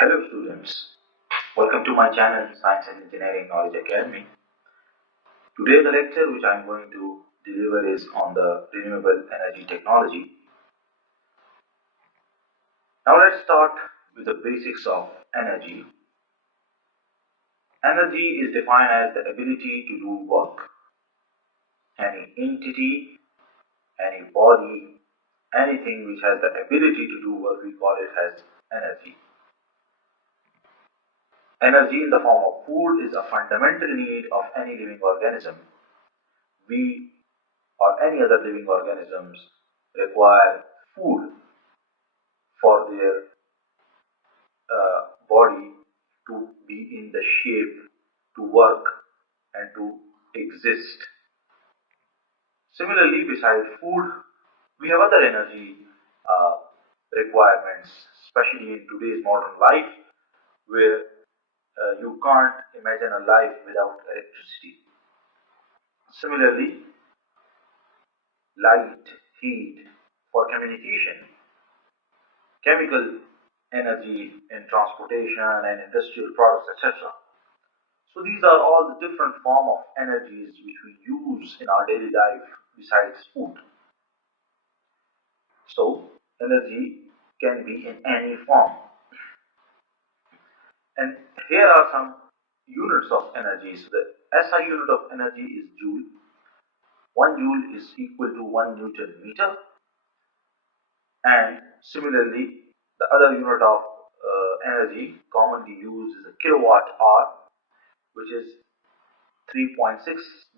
Hello students, welcome to my channel Science and Engineering Knowledge Academy. Today the lecture which I am going to deliver is on the renewable energy technology. Now let's start with the basics of energy. Energy is defined as the ability to do work. Any entity, any body, anything which has the ability to do work, we call it as energy. Energy in the form of food is a fundamental need of any living organism. We or any other living organisms require food for their body to be in the shape to work and to exist. Similarly, besides food, we have other energy requirements, especially in today's modern life, where you can't imagine a life without electricity. Similarly, light, heat for communication, chemical energy in transportation and industrial products, etc. So these are all the different form of energies which we use in our daily life besides food. So energy can be in any form. And here are some units of energy. So the SI unit of energy is joule. 1 joule is equal to 1 Newton meter. And similarly, the other unit of energy commonly used is a kilowatt hour, which is 3.6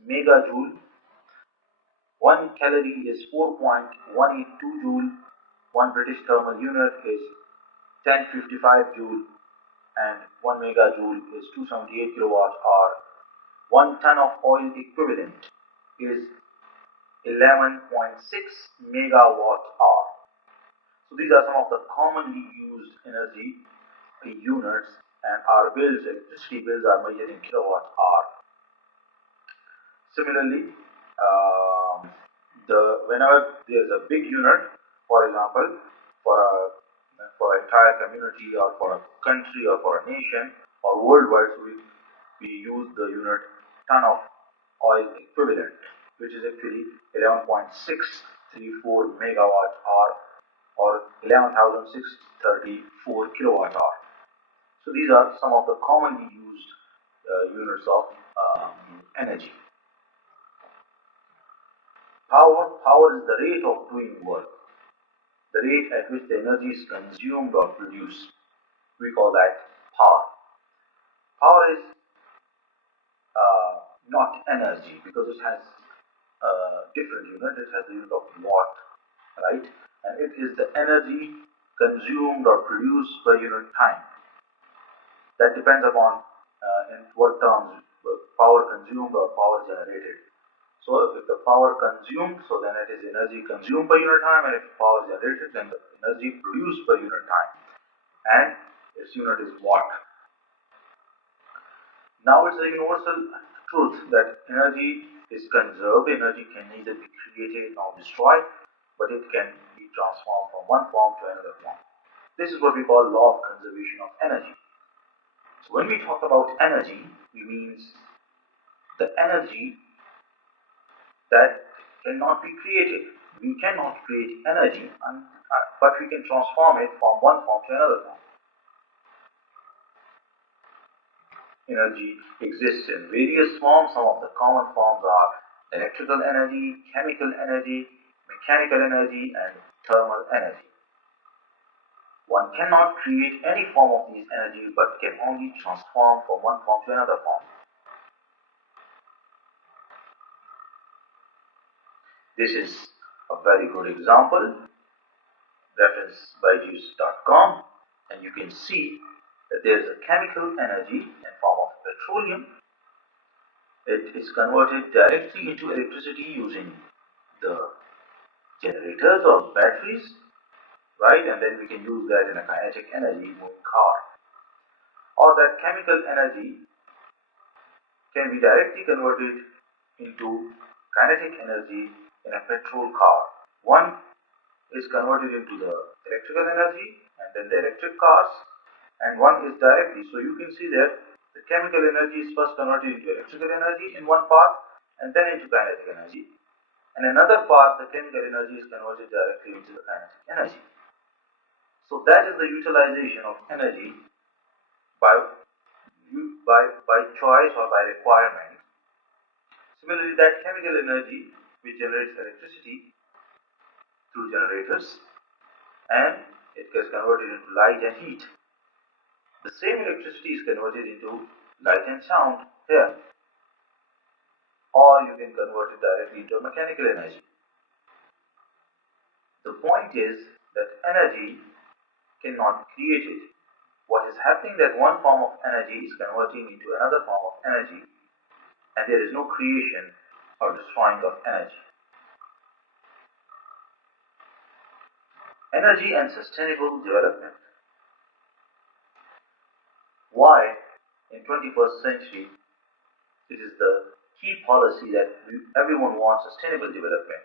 megajoule. 1 calorie is 4.182 joule. 1 British thermal unit is 1055 joule, and 1 megajoule is 278 kilowatt hour. 1 ton of oil equivalent is 11.6 megawatt hour. So these are some of the commonly used energy units, and our bills, electricity bills, are measured in kilowatt hour. Similarly, whenever there is a big unit, for example, for an entire community or for a country or for a nation or worldwide, so we use the unit ton of oil equivalent, which is actually 11.634 megawatt hour or 11,634 kilowatt hour. So these are some of the commonly used units of energy. Power is the rate of doing work, the rate at which the energy is consumed or produced. We call that power. Power is not energy because it has a different unit. It has the unit of watt, right? And it is the energy consumed or produced per unit time. That depends upon in what terms power consumed or power generated. So if the power consumed, so then it is energy consumed per unit time, and if power generated, then the energy produced per unit time, and its unit is watt. Now it's a universal truth that energy is conserved. Energy can neither be created nor destroyed, but it can be transformed from one form to another form. This is what we call law of conservation of energy. So when we talk about energy, we mean the energy that cannot be created. We cannot create energy, but we can transform it from one form to another form. Energy exists in various forms. Some of the common forms are electrical energy, chemical energy, mechanical energy, and thermal energy. One cannot create any form of these energy, but can only transform from one form to another form. This is a very good example, reference byjuice.com, and you can see that there is a chemical energy in form of petroleum. It is converted directly into electricity using the generators or batteries, right? And then we can use that in a kinetic energy moving car. Or that chemical energy can be directly converted into kinetic energy in a petrol car. One is converted into the electrical energy and then the electric cars, and one is directly. So you can see that the chemical energy is first converted into electrical energy in one part and then into kinetic energy. And another part, the chemical energy is converted directly into the kinetic energy. So that is the utilization of energy by choice or by requirement. Similarly, that chemical energy which generates electricity through generators and it gets converted into light and heat. The same electricity is converted into light and sound here, or you can convert it directly into mechanical energy. The point is that energy cannot create it. What is happening that one form of energy is converting into another form of energy, and there is no creation or destroying of energy. Energy and sustainable development. Why in 21st century it is the key policy that everyone wants sustainable development.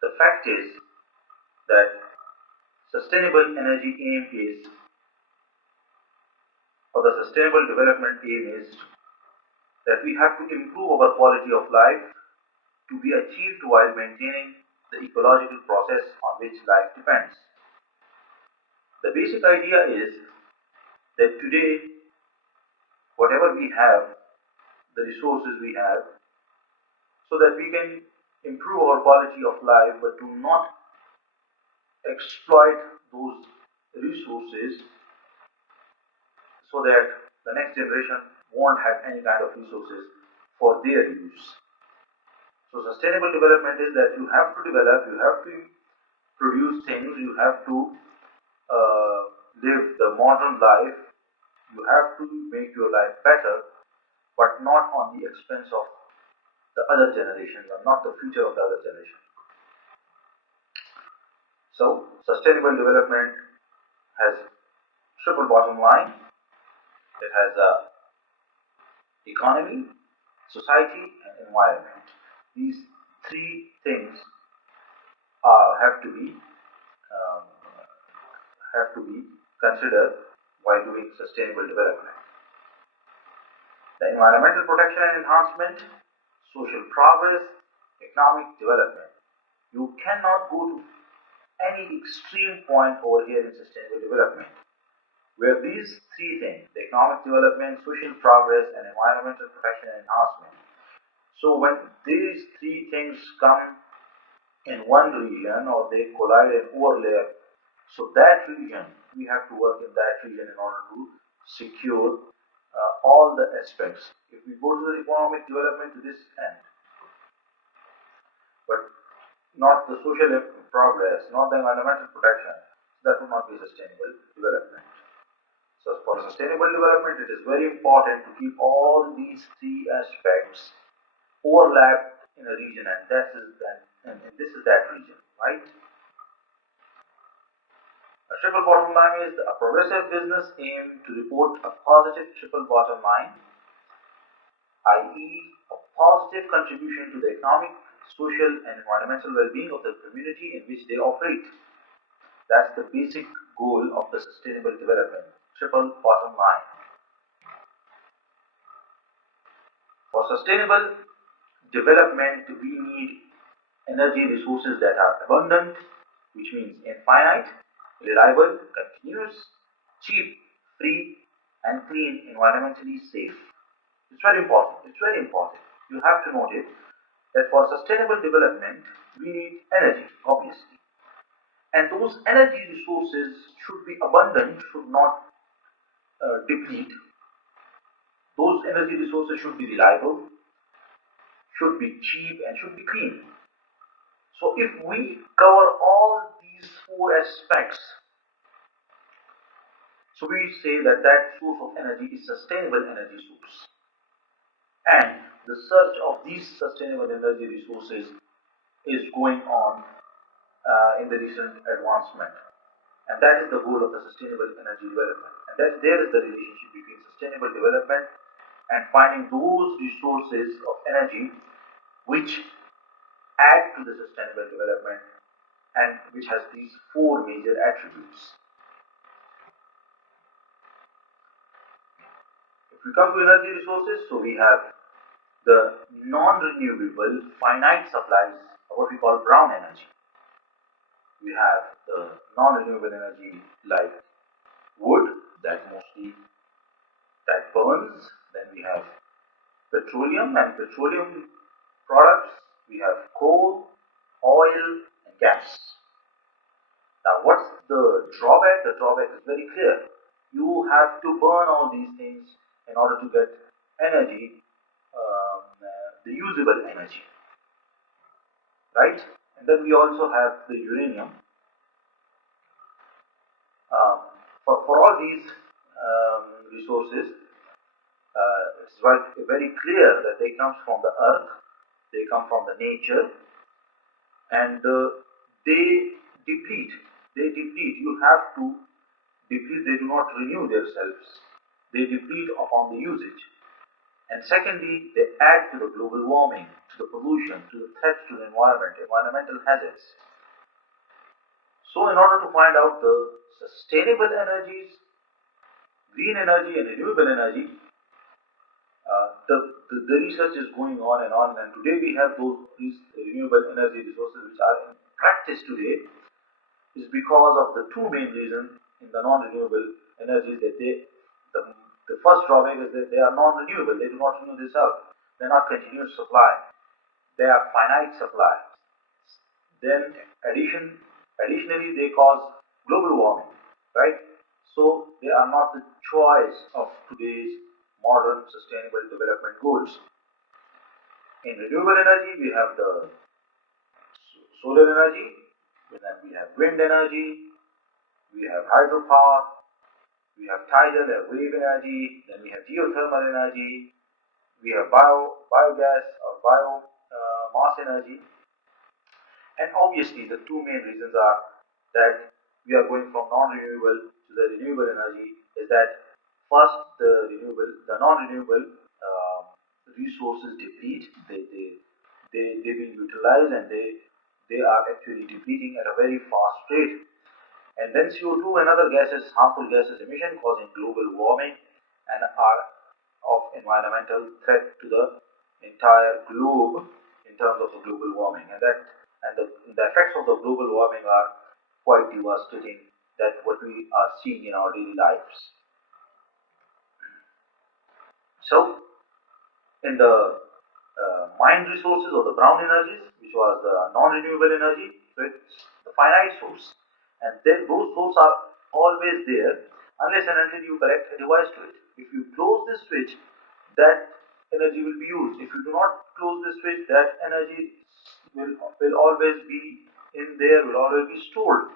The fact is that sustainable energy aim is, or the sustainable development aim is, that we have to improve our quality of life to be achieved while maintaining the ecological process on which life depends. The basic idea is that today, whatever we have, the resources we have, so that we can improve our quality of life, but do not exploit those resources so that the next generation won't have any kind of resources for their use. So sustainable development is that you have to develop, you have to produce things, you have to live the modern life, you have to make your life better, but not on the expense of the other generations or not the future of the other generation. So sustainable development has triple bottom line. It has economy, society, and environment. These three things have to be considered while doing sustainable development. The environmental protection and enhancement, social progress, economic development. You cannot go to any extreme point over here in sustainable development, where these three things, the economic development, social progress, and environmental protection and enhancement. So when these three things come in one region or they collide and overlap, so that region, we have to work in that region in order to secure all the aspects. If we go to the economic development to this end, but not the social progress, not the environmental protection, that would not be sustainable development. So for sustainable development, it is very important to keep all these three aspects overlapped in a region, and this is that region, right? A triple bottom line is a progressive business aim to report a positive triple bottom line, i.e., a positive contribution to the economic, social, and environmental well-being of the community in which they operate. That's the basic goal of the sustainable development, triple bottom line. For sustainable development, we need energy resources that are abundant, which means infinite, reliable, continuous, cheap, free, and clean, environmentally safe. It's very important. It's very important. You have to note it that for sustainable development, we need energy, obviously. And those energy resources should be abundant, should not deplete. Those energy resources should be reliable, should be cheap, and should be clean. So if we cover all these four aspects, so we say that that source of energy is sustainable energy source. And the search of these sustainable energy resources is going on in the recent advancement. And that is the goal of the sustainable energy development. And there is the relationship between sustainable development and finding those resources of energy which add to the sustainable development and which has these four major attributes. If we come to energy resources, so we have the non-renewable finite supplies, what we call brown energy. We have the non-renewable energy like wood that mostly that burns. Then we have petroleum and petroleum products. We have coal, oil, and gas. Now, what's the drawback? The drawback is very clear. You have to burn all these things in order to get energy, the usable energy, right? And then we also have the uranium. For all these resources, it's very clear that they come from the earth, they come from the nature, and they deplete. They deplete. You have to deplete. They do not renew themselves. They deplete upon the usage. And secondly, they add to the global warming, to the pollution, to the threats to the environment, environmental hazards. So in order to find out the sustainable energies, green energy and renewable energy, the research is going on, and today we have these renewable energy resources which are in practice today, is because of the two main reasons in the non-renewable energies that the first drawback is that they are non-renewable, they do not renew themselves, they are not continuous supply, they are finite supply. Then additionally they cause global warming, right? So they are not the choice of today's modern sustainable development goals. In renewable energy, we have the solar energy, then we have wind energy, we have hydropower, we have tidal and wave energy, then we have geothermal energy, we have biogas or biomass energy. And obviously the two main reasons are that we are going from non-renewable to the renewable energy is that first the non-renewable resources deplete, they being utilized, and they are actually depleting at a very fast rate. And then CO2 and other gases, harmful gases emission, causing global warming and are of environmental threat to the entire globe in terms of the global warming. And the effects of the global warming are quite devastating. That's what we are seeing in our daily lives. So, in the mined resources or the brown energies, which was the non-renewable energy, so it's the finite source. And then those sources are always there unless and until you connect a device to it. If you close this switch, that energy will be used. If you do not close this switch, that energy will always be in there, will always be stored.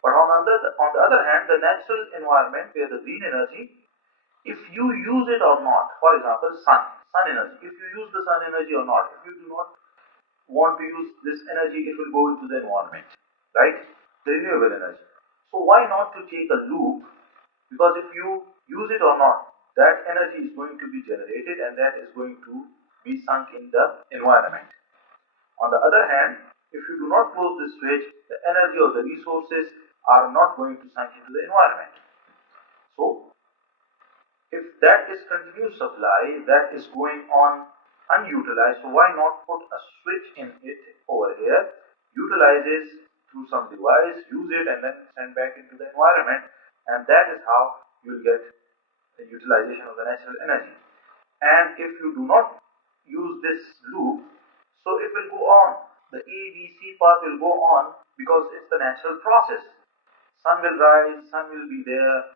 But on the other hand, the natural environment where the green energy, if you use it or not, for example, sun energy, if you use the sun energy or not, if you do not want to use this energy, it will go into the environment, right? The renewable energy. So why not to take a loop? Because if you use it or not, that energy is going to be generated and that is going to be sunk in the environment. On the other hand, if you do not close this switch, the energy or the resources are not going to sink into the environment. So if that is continuous supply that is going on unutilized, so why not put a switch in it over here, utilizes through some device, use it and then send back into the environment, and that is how you will get the utilization of the natural energy. And if you do not use this loop, so it will go on. The ABC path will go on because it's the natural process. Sun will rise, sun will be there,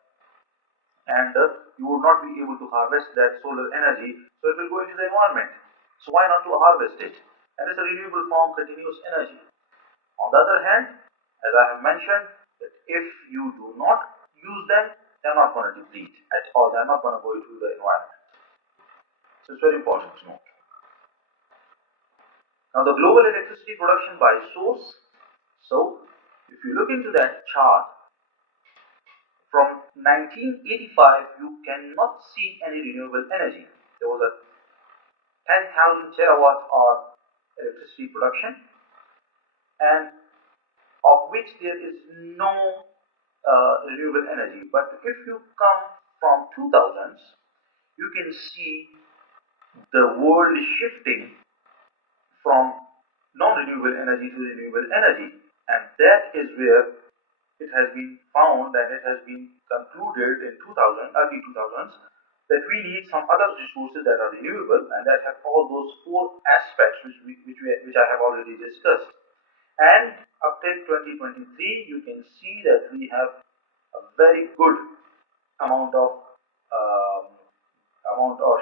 and you would not be able to harvest that solar energy, so it will go into the environment. So why not to harvest it? And it's a renewable form, continuous energy. On the other hand, as I have mentioned, that if you do not use them, they're not going to deplete at all. They're not going to go into the environment. So it's very important to note. Now the global electricity production by source. So if you look into that chart, from 1985 you cannot see any renewable energy. There was a 10,000 terawatt hour electricity production, and of which there is no renewable energy. But if you come from 2000s, you can see the world is shifting from non-renewable energy to renewable energy, and that is where it has been found and it has been concluded in 2000, early 2000s, that we need some other resources that are renewable and that have all those four aspects which I have already discussed. And up till 2023, you can see that we have a very good amount of um,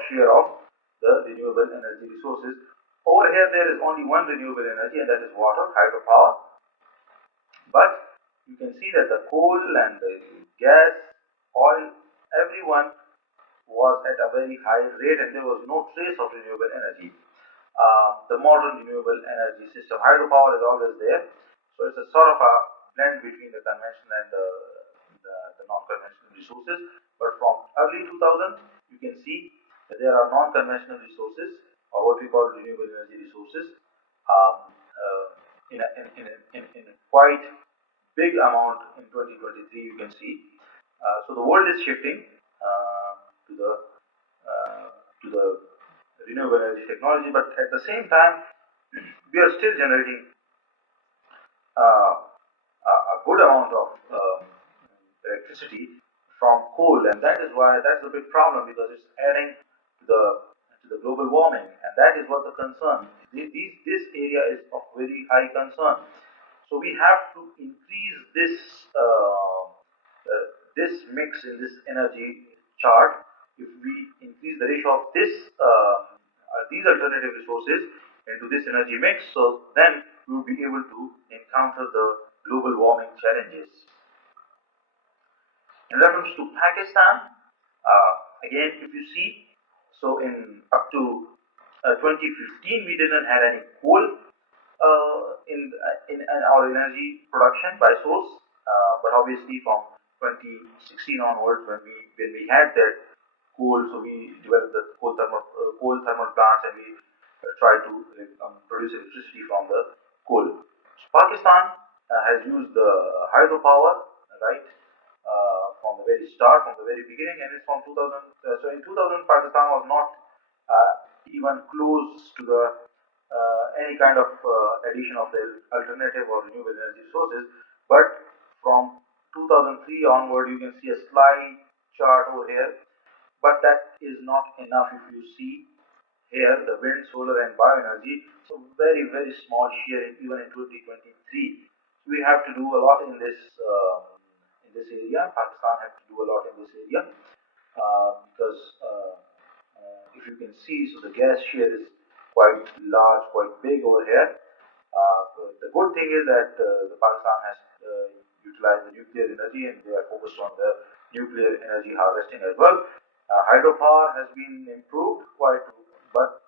share of the renewable energy resources. Over here, there is only one renewable energy, and that is water, hydropower. But you can see that the coal and the gas, oil, everyone was at a very high rate, and there was no trace of renewable energy. The modern renewable energy system, hydropower is always there, so it's a sort of a blend between the conventional and the non-conventional resources. But from early 2000, you can see that there are non-conventional resources, or what we call renewable energy resources, in a quite big amount in 2023. You can see. So the world is shifting to the uh, to the renewable energy technology, but at the same time, we are still generating uh, a good amount of electricity from coal, and that is why that's a big problem, because it's adding to the global warming, and that is what the concern. This area is of very high concern. So we have to increase this mix in this energy chart. If we increase the ratio of these alternative resources into this energy mix, so then we will be able to encounter the global warming challenges. In reference to Pakistan, again, if you see, so in up to 2015, we didn't have any coal in our energy production by source, but obviously from 2016 onwards, when we had that coal, so we developed the coal thermal plants, and we tried to produce electricity from the coal. So Pakistan has used the hydropower, right, from the very start, from the very beginning, and it's from 2000. So in 2000, Pakistan was not even close to the any kind of addition of the alternative or renewable energy sources. But from 2003 onward, you can see a slight chart over here, but that is not enough. If you see here, the wind, solar, and bioenergy, so very, very small share even in 2023. So we have to do a lot in this area. Pakistan has to do a lot in this area because if you can see, so the gas share is quite large, quite big over here. The good thing is that the Pakistan has utilized the nuclear energy, and they are focused on the nuclear energy harvesting as well. Hydropower has been improved quite, but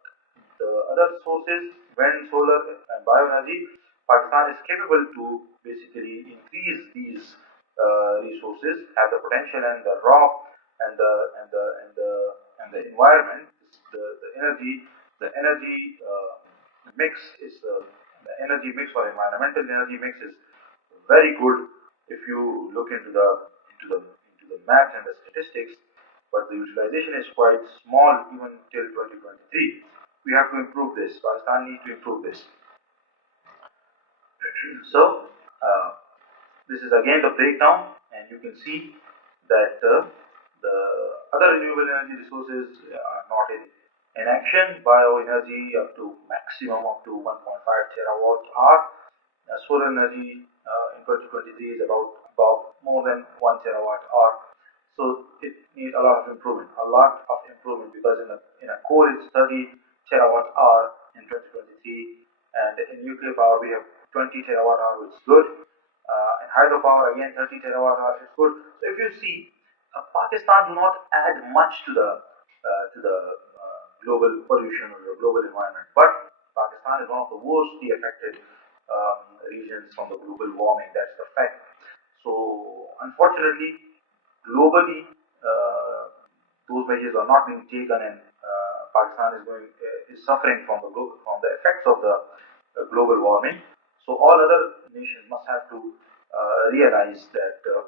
the other sources, wind, solar, and bioenergy, Pakistan is capable to basically increase these resources, have the potential and the raw and the environment. The energy mix is the energy mix or environmental energy mix is very good if you look into the math and the statistics, but the utilization is quite small even till 2023. We have to improve this. Pakistan needs to improve this. So this is again the breakdown, and you can see that the other renewable energy resources are not in action. Bioenergy up to maximum up to 1.5 terawatt hour. Solar energy in 2023 is about more than 1 terawatt hour. So it needs a lot of improvement, because in a coal it's 30 terawatt hour in 2023, and in nuclear power we have 20 terawatt hour, which is good. In hydropower again 30 terawatt hour is good. So if you see, Pakistan do not add much to the global pollution or the global environment, but Pakistan is one of the worstly affected regions from the global warming. That's the fact. So unfortunately, globally, those measures are not being taken, and Pakistan is suffering from the effects of the global warming. So all other nations must have to realize that the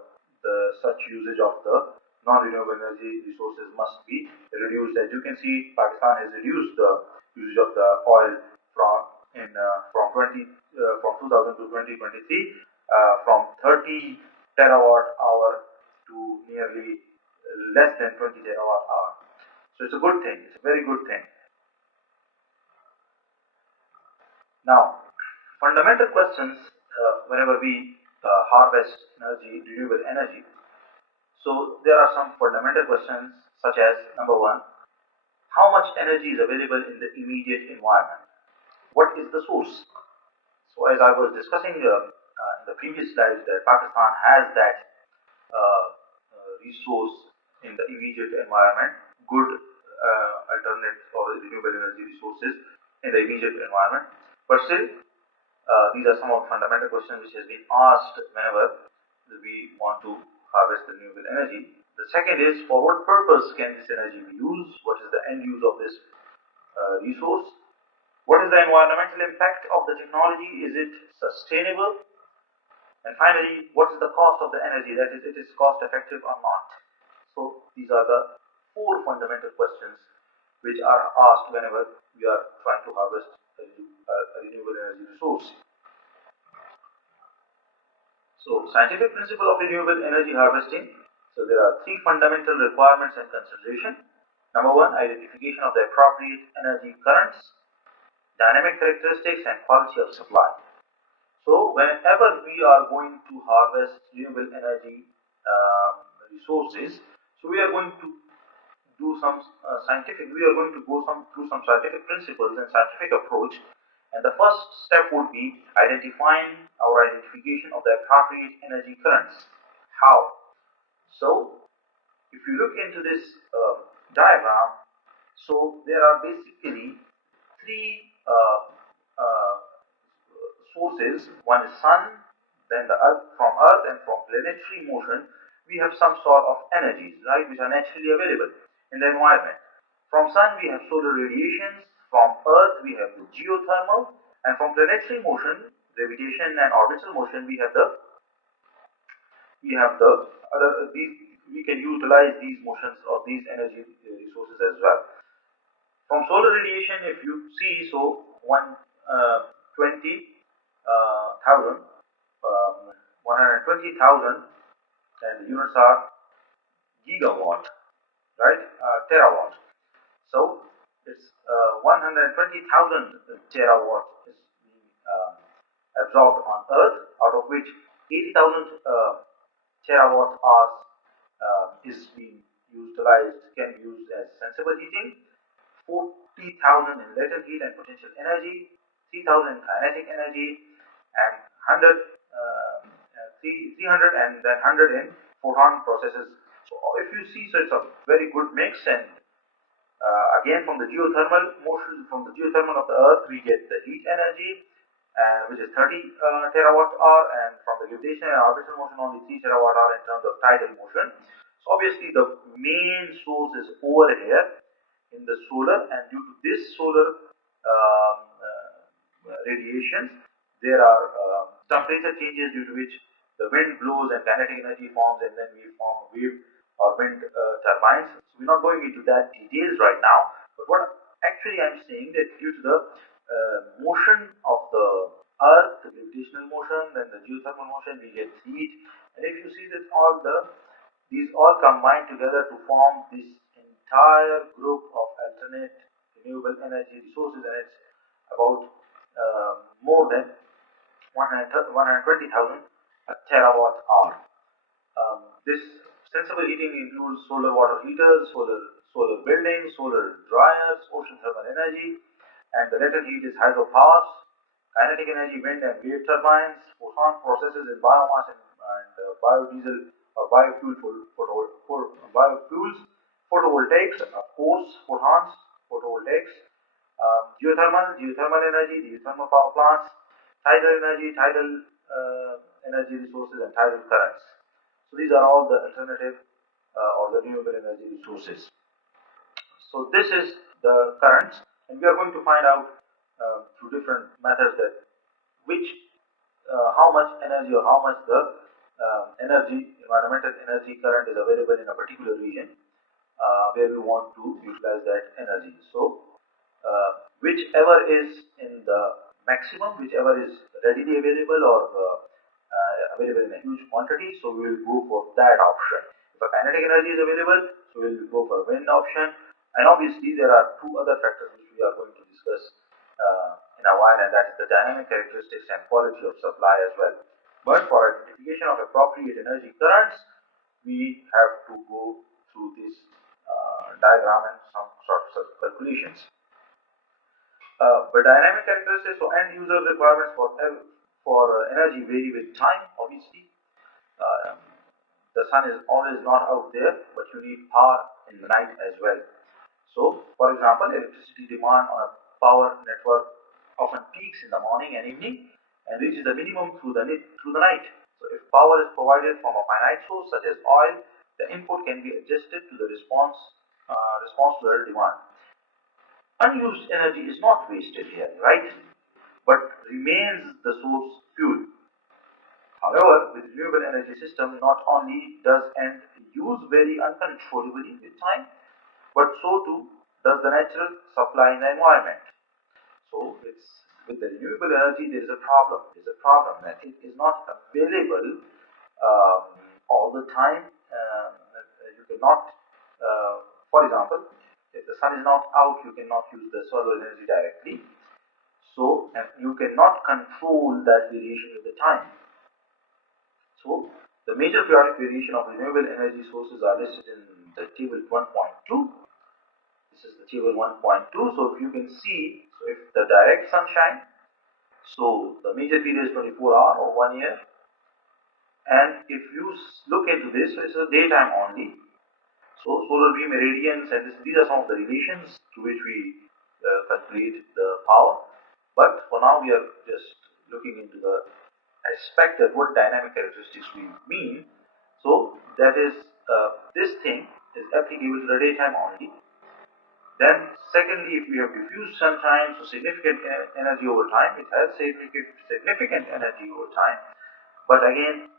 such usage of the non-renewable energy resources must be reduced. As you can see, Pakistan has reduced the usage of the oil from 2000 to 2023 from 30 terawatt hour to nearly less than 20 terawatt hour. So it's a good thing. It's a very good thing. Now, fundamental questions whenever we harvest energy, renewable energy. So there are some fundamental questions such as number one, how much energy is available in the immediate environment? What is the source? So as I was discussing in the previous slides, that Pakistan has that resource in the immediate environment, good alternate or renewable energy resources in the immediate environment. But still, these are some of the fundamental questions which has been asked whenever we want to harvest the renewable energy. The second is, for what purpose can this energy be used? What is the end use of this resource? What is the environmental impact of the technology? Is it sustainable? And finally, what is the cost of the energy? That is, it is cost effective or not? So these are the four fundamental questions which are asked whenever we are trying to harvest a renewable energy resource. So, scientific principle of renewable energy harvesting. So there are three fundamental requirements and consideration. Number one, identification of the appropriate energy currents, dynamic characteristics, and quality of supply. So whenever we are going to harvest renewable energy resources, so we are going to do some we are going to go through some scientific principles and scientific approach. And the first step would be identifying identification of the appropriate energy currents. How? So if you look into this diagram, so there are basically three sources. One is sun, then the earth, from earth and from planetary motion we have some sort of energies, right, which are naturally available in the environment. From sun we have solar radiations, from earth we have the geothermal, and from planetary motion, gravitation and orbital motion, we have the other we can utilize these motions of these energy resources as well. From solar radiation, if you see, so 120,000, and the units are gigawatt, right? Terawatt. So it's 120,000 terawatt is being absorbed on Earth, out of which 80,000 terawatt hours is being utilized, can be used as sensible heating, 40,000 in latent heat and potential energy, 3,000 in kinetic energy, and 300 and then 100 in photon processes. So if you see, so it's a very good mix. And again, from the geothermal motion, from the geothermal of the Earth, we get the heat energy, which is 30 terawatt hour, and from the gravitation and orbital motion, only 3 terawatt hour in terms of tidal motion. So obviously, the main source is over here in the solar, and due to this solar radiations, there are temperature changes due to which the wind blows and kinetic energy forms, and then we form wave or wind turbines. So we're not going into that details right now, but what actually I'm saying, that due to the motion of the Earth, the gravitational motion, then the geothermal motion, we get heat. And if you see that these all combine together to form this entire group of alternate renewable energy resources, and it's about more than 120,000 terawatt hour. This sensible heating includes solar water heaters, solar buildings, solar dryers, ocean thermal energy, and the latent heat is hydropowers, kinetic energy, wind and wave turbines, photon processes in biomass and biodiesel or biofuels, photovoltaics, of course, photons, photovoltaics, geothermal energy, the thermal power plants, tidal energy resources, and tidal currents. So these are all the alternative or the renewable energy resources. So this is the currents, and we are going to find out through different methods that which how much energy or how much the environmental energy current is available in a particular region where we want to utilize that energy. So, whichever is in the maximum, whichever is readily available or available in a huge quantity, so we will go for that option. If a kinetic energy is available, so we will go for wind option. And obviously, there are two other factors which we are going to discuss in a while, and that is the dynamic characteristics and quality of supply as well. But for identification of appropriate energy currents, we have to go through this diagram and some sorts of calculations. But dynamic characteristics, so end user requirements for energy vary with time. Obviously, uh, the sun is always not out there, but you need power in the night as well. So, for example, electricity demand on a power network often peaks in the morning and evening and reaches the minimum through the night. So, if power is provided from a finite source such as oil, the input can be adjusted to the response to the demand. Unused energy is not wasted here, right? But remains the source fuel. However, with renewable energy system, not only does end use vary uncontrollably with time, but so too does the natural supply in the environment. So it's with the renewable energy there is a problem. There is a problem that it is not available um, all the time. You cannot, for example, if the sun is not out, you cannot use the solar energy directly. So and you cannot control that variation with the time. So the major periodic variation of renewable energy sources are listed in the table 1.2. This is the table 1.2. So if you can see, so if the direct sunshine, so the major period is 24 hours or 1 year. And if you look into this, so it's a daytime only. So solar beam irradiance, and these are some of the relations to which we calculate the power. But for now, we are just looking into the aspect that what dynamic characteristics we mean. So that is this thing is applicable to the daytime only. Then secondly, if we have diffuse sunshine, so significant energy over time, it has significant energy over time. But again,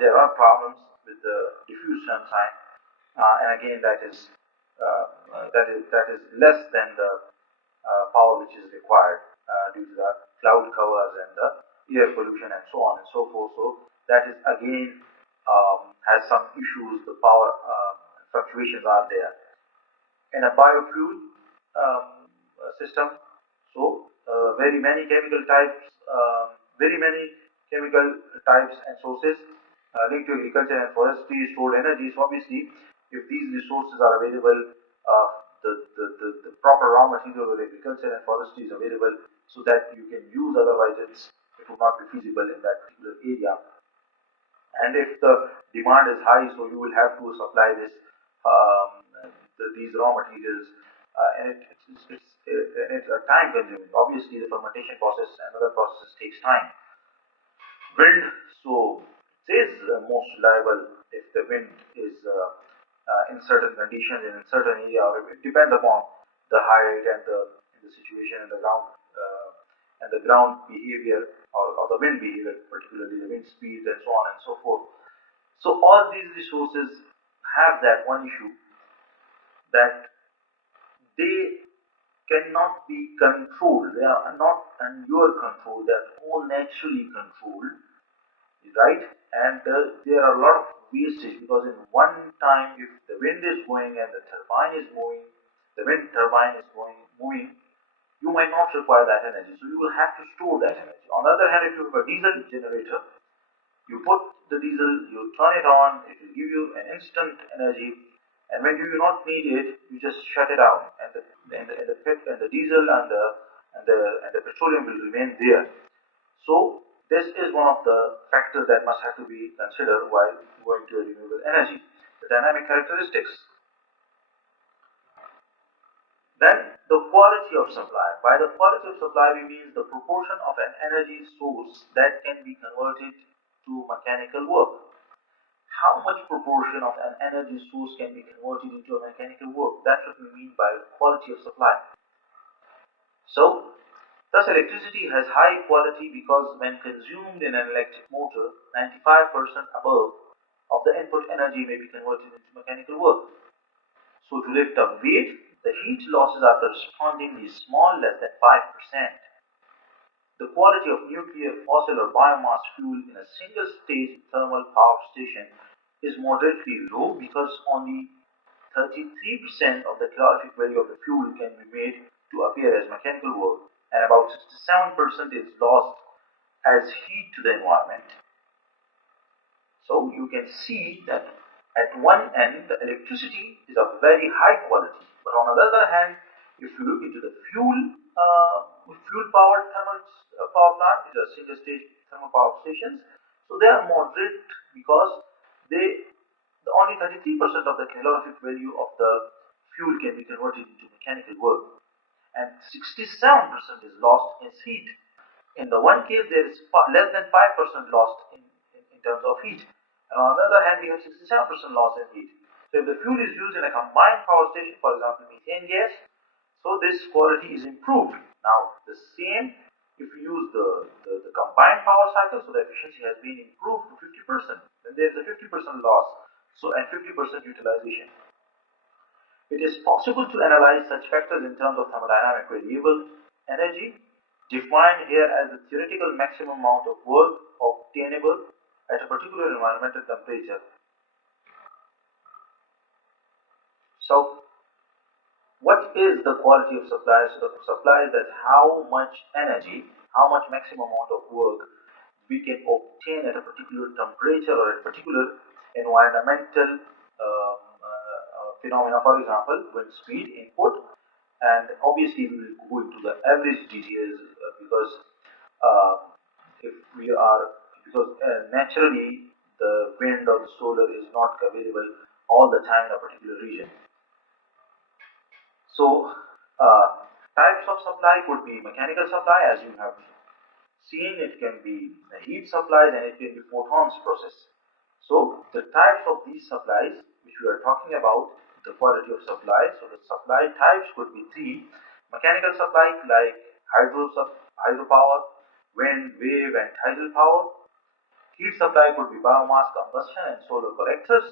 there are problems with the diffuse sunshine, and again that is less than the power which is required due to the cloud covers and the air pollution and so on and so forth. So that is again has some issues. The power fluctuations are there in a biofuel system. So very many chemical types and sources linked to agriculture and forestry stored energy. So obviously, if these resources are available, the proper raw material of agriculture and forestry is available, so that you can use. Otherwise, it would not be feasible in that particular area. And if the demand is high, so you will have to supply these raw materials, and it's a time consuming. Obviously, the fermentation process and other processes takes time. Wind, so it is most reliable if the wind is in certain conditions and in certain area, or it depends upon the height and the situation and the ground behavior, or the wind behavior, particularly the wind speed and so on and so forth. So all these resources have that one issue, that they cannot be controlled. They are not under your control. They are all naturally controlled, right? And there are a lot of wastage, because in one time, if the wind is going and the turbine is moving, the wind turbine is moving, you might not require that energy. So you will have to store that energy. On the other hand, if you have a diesel generator, you put the diesel, you turn it on, it will give you an instant energy, and when you do not need it, you just shut it out, and the diesel and the petroleum will remain there. So this is one of the factors that must have to be considered while going to renewable energy. The dynamic characteristics. Then the quality of supply. By the quality of supply, we mean the proportion of an energy source that can be converted to mechanical work. How much proportion of an energy source can be converted into a mechanical work? That's what we mean by quality of supply. So Thus, electricity has high quality because when consumed in an electric motor, 95% above of the input energy may be converted into mechanical work. So to lift a weight, the heat losses are correspondingly small, less than 5%. The quality of nuclear, fossil or biomass fuel in a single stage thermal power station is moderately low because only 33% of the calorific value of the fuel can be made to appear as mechanical work, and about 67% is lost as heat to the environment. So you can see that at one end the electricity is of very high quality, but on the other hand, if you look into the fuel powered thermal power plant, these are single stage thermal power stations, so they are moderate because they only 33% of the calorific value of the fuel can be converted into mechanical work, and 67% is lost in heat. In the one case, there is less than 5% lost in terms of heat. And on the other hand, we have 67% loss in heat. So if the fuel is used in a combined power station, for example, methane gas, so this quality is improved. Now, the same if you use the combined power cycle, so the efficiency has been improved to 50%. Then there is a 50% loss, so and 50% utilization. It is possible to analyze such factors in terms of thermodynamic variable energy, defined here as the theoretical maximum amount of work obtainable at a particular environmental temperature. So, what is the quality of supply? So, the supply is that how much energy, how much maximum amount of work we can obtain at a particular temperature or at a particular environmental phenomena, for example, wind speed input. And obviously, we will go into the average details because uh, if we are because naturally the wind or the solar is not available all the time in a particular region. So, types of supply could be mechanical supply, as you have seen. It can be heat supplies and it can be photons process. So, the types of these supplies, which we are talking about, the quality of supply. So, the supply types could be three: mechanical supply like hydropower, wind, wave, and tidal power. Heat supply could be biomass combustion and solar collectors.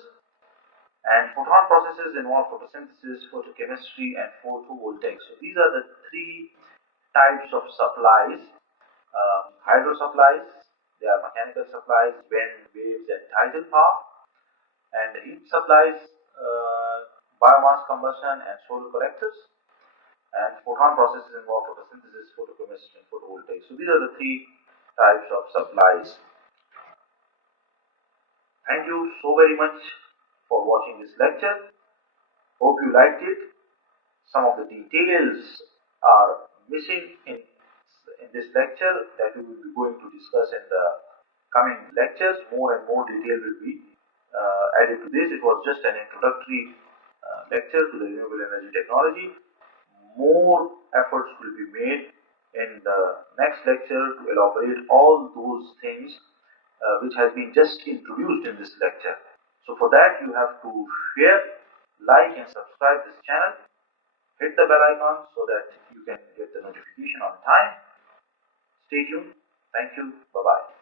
And photon processes involve photosynthesis, photochemistry, and photovoltaics. So these are the three types of supplies. Hydro supplies, they are mechanical supplies, wind, waves, and tidal power. And heat supplies, biomass combustion, and solar collectors. And photon processes involve photosynthesis, photochemistry, and photovoltaics. So these are the three types of supplies. Thank you so very much for watching this lecture. Hope you liked it. Some of the details are missing in this lecture that we will be going to discuss in the coming lectures. More and more detail will be added to this. It was just an introductory lecture to the renewable energy technology. More efforts will be made in the next lecture to elaborate all those things which has been just introduced in this lecture. So for that you have to share, like and subscribe this channel. Hit the bell icon so that you can get the notification on time. Stay tuned. Thank you. Bye-bye.